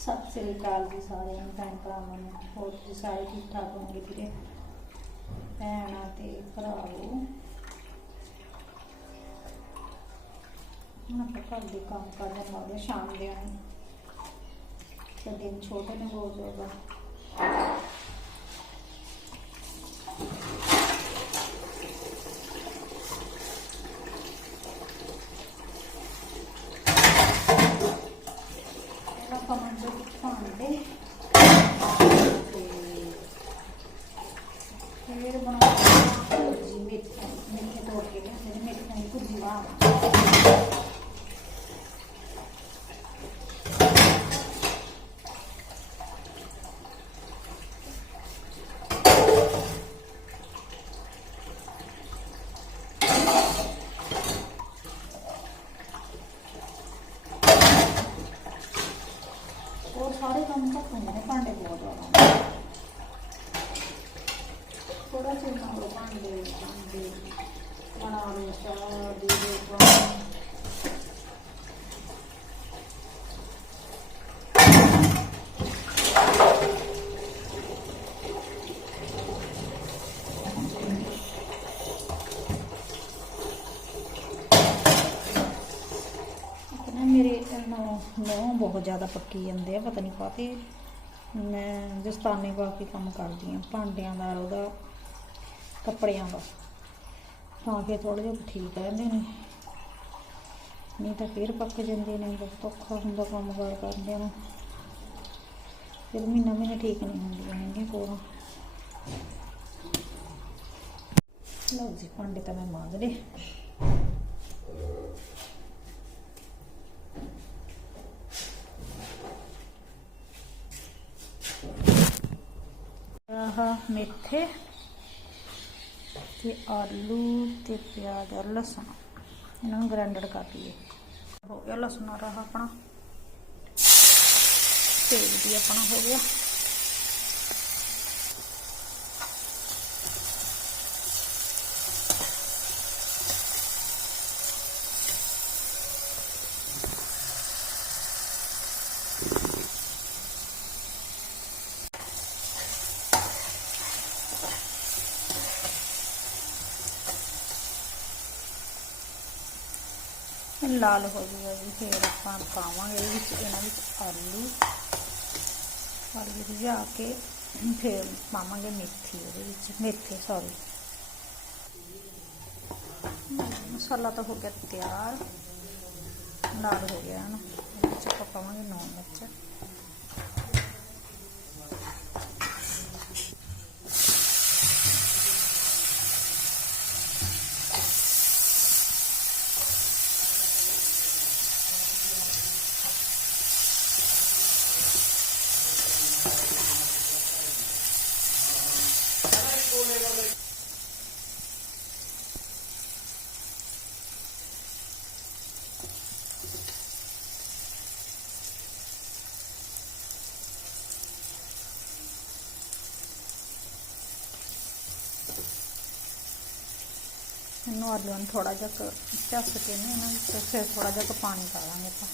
ਸਤਿ ਸ੍ਰੀ ਅਕਾਲ ਜੀ ਸਾਰਿਆਂ ਨੂੰ, ਭੈਣ ਭਰਾਵਾਂ ਨੂੰ, ਹੋਰ ਤੁਸੀਂ ਸਾਰੇ ਠੀਕ ਠਾਕ ਹੋਣਗੇ ਵੀਰੇ? ਭੈਣਾਂ ਤੇ ਭਰਾਵੋ ਹੁਣ ਆਪਾਂ ਘਰ ਦੇ ਕੰਮ ਕਰਨ ਵਾਲੇ ਸ਼ਾਮ ਦੇ ਆਏ ਤੇ ਦਿਨ ਛੋਟੇ ਨੇ ਹੋ ਜਾਏਗਾ ਇਹਦਾ ਕਮਨ ਜੋ ਭਾਂਡੇ ਤੇ ਫਿਰ ਬਣਾਉਂਦੇ ਜੀ ਮੇਥੇ ਮੇਥੇ ਤੋੜ ਕੇ ਲਿਆਂਦੇ ਨੇ ਮੇਥੇ ਦੀ ਭੁਰਜੀ ਬਣਾ ਉਹ ਸਾਰੇ ਕੰਮ ਤਾਂ ਹੁੰਦੇ ਨੇ ਭਾਂਡੇ ਬਹੁਤ ਜ਼ਿਆਦਾ ਥੋੜਾ ਜਿਹਾ ਨਾਲ ਭਾਂਡੇ ਭਾਂਡੇ ਬਣਾ ਚਾਹ ਦੇ ਦੇ ਪਾਣੀ ਇੱਕ ਨਾ ਮੇਰੇ ਨੌ ਬਹੁਤ ਜ਼ਿਆਦਾ ਪੱਕੀ ਜਾਂਦੇ ਆ, ਪਤਾ ਨਹੀਂ ਕਾਹਤੇ। ਮੈਂ ਦਸਤਾਨੇ ਪਾ ਕੇ ਕੰਮ ਕਰਦੀ ਆ ਭਾਂਡਿਆਂ ਦਾ ਉਹਦਾ ਕੱਪੜਿਆਂ ਦਾ। ਤਾਂ ਕਿ ਥੋੜੇ ਜਿਹਾ ਠੀਕ ਰਹਿੰਦੇ ਨੇ। ਨਹੀਂ ਤਾਂ ਫਿਰ ਪੱਕ ਜਾਂਦੇ ਨੇ ਬਹੁਤ ਔਖਾ ਹੁੰਦਾ ਕੰਮ ਕਾਰ ਕਰਦੇ ਨੂੰ। ਫਿਰ ਮਹੀਨਾ ਮਹੀਨਾ ਠੀਕ ਨਹੀਂ ਹੁੰਦੀਆਂ ਹੈਗੀਆਂ ਪੂਰਾ ਲਓ ਜੀ, ਭਾਂਡੇ ਤਾਂ ਮੈਂ ਮਾਂਜ ਲਏ। ਆਹ ਮੇਥੇ। ਤੇ ਆਲੂ ਤੇ ਪਿਆਜ਼ ਔਰ ਲਸਣ। ਇਹਨਾਂ ਨੂੰ ਗ੍ਰਾਈਂਡਰ ਕਰ ਲਈਏ। ਹੋ ਗਿਆ ਲਸਣ ਆ ਰਹਾ ਆਪਣਾ। ਤੇਲ ਵੀ ਆਪਣਾ ਹੋ ਗਿਆ। ਲਾਲ ਹੋ ਜਾਊਗਾ ਜੀ, ਫਿਰ ਆਪਾਂ ਪਾਵਾਂਗੇ ਵਿੱਚ, ਇਹਨਾਂ ਵਿੱਚ ਆਲੂ। ਆਲੂ ਰਿਝਾ ਕੇ ਫਿਰ ਪਾਵਾਂਗੇ ਮੇਥੀ ਉਹਦੇ ਵਿੱਚ, ਮੇਥੇ ਸੌਰੀ ਮਸਾਲਾ ਤਾਂ ਹੋ ਗਿਆ ਤਿਆਰ। ਲਾਲ ਹੋ ਗਿਆ ਨਾ ਇਹਦੇ ਵਿੱਚ ਆਪਾਂ ਪਾਵਾਂਗੇ ਨੌਨ ਮਿਰਚ। ਇਹਨੂੰ ਆਲੂਆਂ ਨੂੰ ਥੋੜਾ ਜਿਹਾ ਕੁ ਝੱਸ ਕੇ ਨਾ ਇਹਨਾਂ ਵਿੱਚ ਫਿਰ ਥੋੜਾ ਜਿਹਾ ਕੁ ਪਾਣੀ ਪਾ ਦਾਂਗੇ ਆਪਾਂ।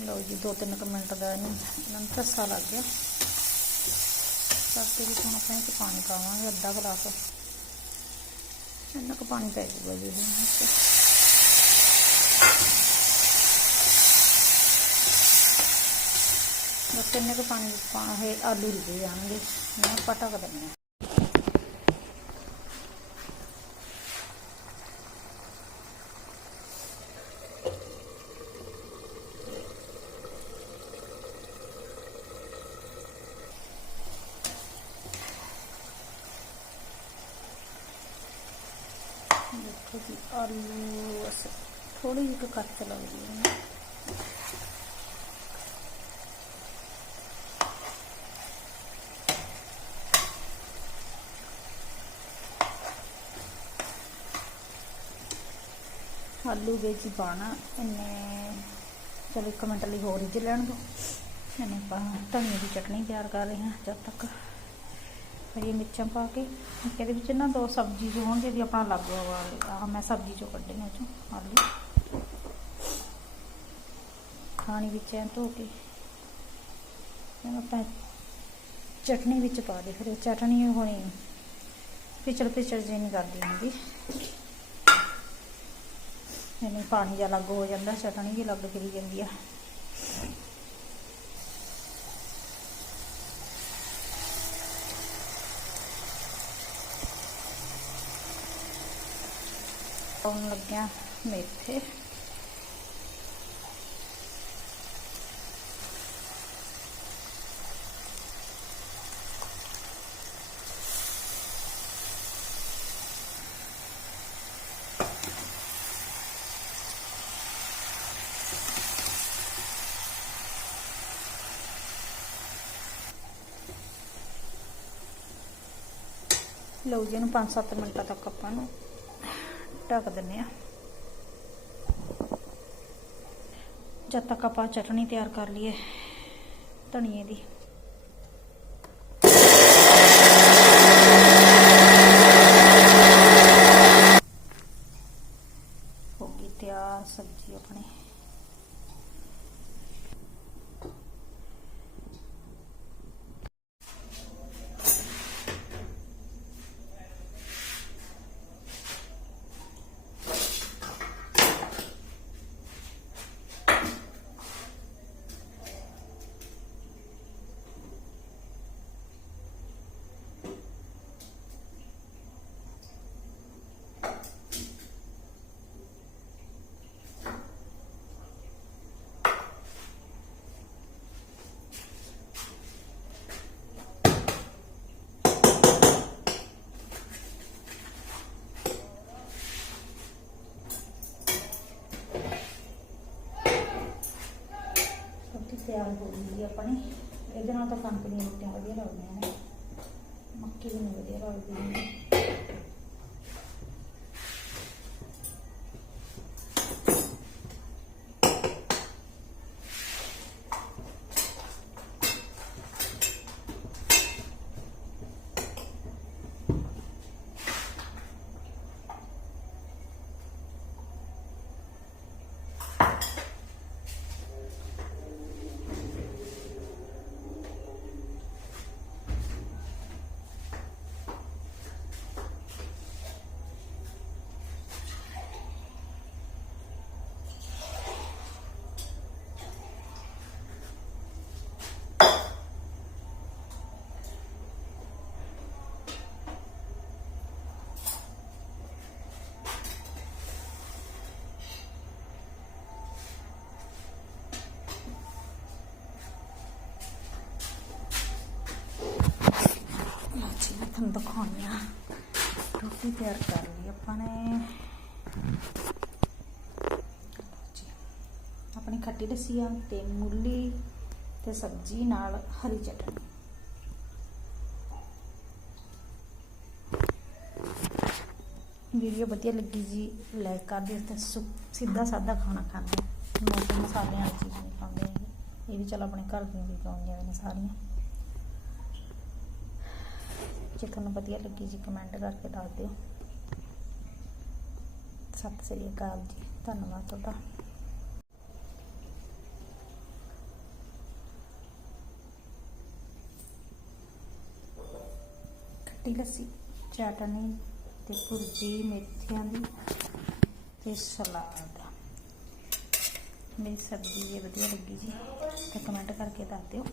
ਲਓ ਜੀ, ਦੋ ਤਿੰਨ ਕੁ ਮਿੰਟ ਦਾ ਇਹਨੂੰ, ਇਹਨਾਂ ਨੂੰ ਝੱਸਾ ਲੱਗ ਗਿਆ। ਕਰਕੇ ਵੀ ਹੁਣ ਆਪਾਂ ਇਹ 'ਚ ਪਾਣੀ ਪਾਵਾਂਗੇ, ਅੱਧਾ ਗਲਾਸ। ਇੰਨਾ ਕੁ ਪਾਣੀ ਪੈ ਜਾਊਗਾ ਜੀ ਇਹਦੇ ਵਿੱਚ। ਬਸ ਕਿੰਨੇ ਕੁ ਪਾਣੀ ਵਿੱਚ ਪਾਣਾ ਆਲੂ ਰਿੱਝ ਜਾਣਗੇ। ਇਹਨਾਂ ਪਟਕ ਦਿੰਦੇ ਹਾਂ। ਦੇਖੋ ਜੀ, ਆਲੂ ਬਸ ਥੋੜੀ ਜਿਹੀ ਕੁ ਕੱਚ ਲੱਗਦੀ ਹੈ। ਆਲੂ ਵਿੱਚ ਹੀ ਪਾਣਾ ਇਹਨੇ ਚਲੋ ਇੱਕ ਮਿੰਟ ਲਈ ਹੋਰ ਰਿੱਝ ਲੈਣ ਦੋ। ਇਹਨੇ ਆਪਾਂ ਧਨੀਏ ਦੀ ਚਟਨੀ ਤਿਆਰ ਕਰ ਰਹੇ ਹਾਂ, ਜਦ ਤੱਕ ਹਰੀ ਮਿਰਚਾਂ ਪਾ ਕੇ। ਇਹਦੇ ਵਿੱਚ ਨਾ ਦੋ ਸਬਜ਼ੀ ਜੋ ਹੋਣ ਜਿਹੜੀ ਆਪਣਾ ਅਲੱਗ ਵਾਲੇ ਆ ਮੈਂ ਸਬਜ਼ੀ ਚੋਂ ਕੱਢੀਆਂ ਚੋਂ, ਆਲੂ। ਖਾਣੀ ਵਿੱਚ ਐ ਧੋ ਕੇ ਇਹਨੂੰ ਆਪਾਂ ਚਟਨੀ ਵਿੱਚ ਪਾ ਦੇ। ਫਿਰ ਚਟਨੀ ਹੋਣੀ ਪਿਚਲ ਪਿਚਲ ਜਿਹੀ ਨਹੀਂ ਕਰਦੀ ਹੁੰਦੀ। ਇਹਨੇ ਪਾਣੀ ਜਿਹਾ ਅਲੱਗ ਹੋ ਜਾਂਦਾ ਚਟਨੀ ਵੀ ਅਲੱਗ ਕਰੀ ਜਾਂਦੀ ਆ। ਪਾਉਣ ਲੱਗਿਆ ਮੇਥੇ। ਲਓ ਜੀ, ਇਹਨੂੰ 5-7 ਮਿੰਟਾਂ ਤੱਕ ਆਪਾਂ ਨੂੰ ਢੱਕ ਦਿੰਨੇ ਆ ਜਦ ਤੱਕ ਆਪਾਂ ਚਟਣੀ ਤਿਆਰ ਕਰ ਲਈਏ ਧਨੀਏ ਦੀ। ਹੋ ਗਈ ਤਿਆਰ ਸਬਜ਼ੀ ਆਪਣੀ। ਸਬਜ਼ੀ ਤਿਆਰ ਹੋ ਗਈ ਆਪਣੀ ਇਹਦੇ ਨਾਲ ਤਾਂ ਕਣਕ ਦੀਆਂ ਰੋਟੀਆਂ ਵਧੀਆ ਲੱਗਦੀਆਂ ਨੇ। ਮੱਕੀ ਦੀ ਨਹੀਂ ਵਧੀਆ ਲੱਗਦੀ ਨੇ ਲਓ ਜੀ ਮੈਂ ਤੁਹਾਨੂੰ ਦਿਖਾਉਂਦੀ ਹਾਂ। ਰੋਟੀ ਤਿਆਰ ਕਰ ਲਈ ਆਪਾਂ ਨੇ। ਆਪਣੀ ਖੱਟੀ ਲੱਸੀ ਆ ਤੇ ਮੂਲੀ ਤੇ ਸਬਜ਼ੀ ਨਾਲ ਹਰੀ ਚਟਨੀ। ਵੀਡੀਓ ਵਧੀਆ ਲੱਗੀ ਜੀ ਲਾਈਕ ਕਰ ਦਿਓ ਤੇ ਸਿੱਧਾ ਸਾਦਾ ਖਾਣਾ ਖਾਂਦੇ ਮੋਟੇ ਮਸਾਲਿਆਂ ਵਾਲੀ ਚੀਜ਼ ਨਹੀਂ ਖਾਂਦੇ ਇਹ ਵੀ ਚਲ ਆਪਣੇ ਘਰ ਦੀਆਂ ਵੀ ਪਾਉਂਦੀਆਂ ਨੇ ਸਾਰੀਆਂ। ਜੇ ਤੁਹਾਨੂੰ ਵਧੀਆ ਲੱਗੀ ਜੀ ਕਮੈਂਟ ਕਰਕੇ ਦੱਸ ਦਿਓ। ਸਤਿ ਸ੍ਰੀ ਅਕਾਲ ਜੀ, ਧੰਨਵਾਦ ਤੁਹਾਡਾ। ਖੱਟੀ ਲੱਸੀ, ਚਟਨੀ ਤੇ ਭੁਰਜੀ, ਮੇਥਿਆਂ ਦੀ ਤੇ ਸਲਾਦ। ਮੇਰੀ ਸਬਜ਼ੀ ਇਹ ਵਧੀਆ ਲੱਗੀ ਜੀ, ਤੇ ਕਮੈਂਟ ਕਰਕੇ ਦੱਸ ਦਿਓ।